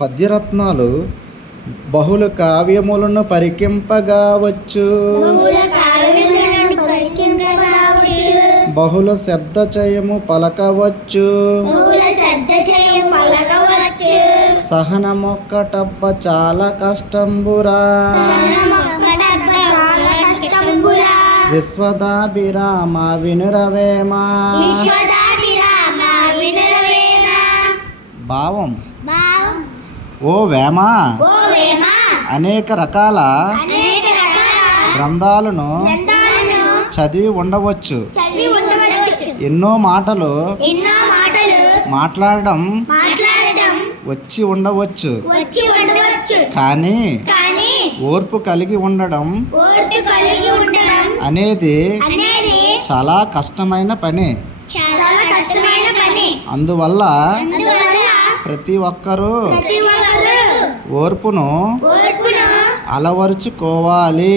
పద్యరత్నాలు బహుళ కావ్యములను పరికింపగావచ్చు. బహుళ శబ్దచయము పలకవచ్చు. పలకవచ్చు. సహనమొక్కటబ్బ చాలా కష్టంబురా. విశ్వదాభిరామ వినురవేమా. భావం. ఓ వేమా? అనేక రకాల గ్రంథాలను చదివి ఉండవచ్చు. ఎన్నో మాటలు మాట్లాడడం వచ్చి ఉండవచ్చు. వచ్చి ఉండవచ్చు. కానీ ఓర్పు కలిగి ఉండడం అనేది చాలా కష్టమైన పని. అందువల్ల ప్రతి ఒక్కరూ ఓర్పును అలవర్చుకోవాలి.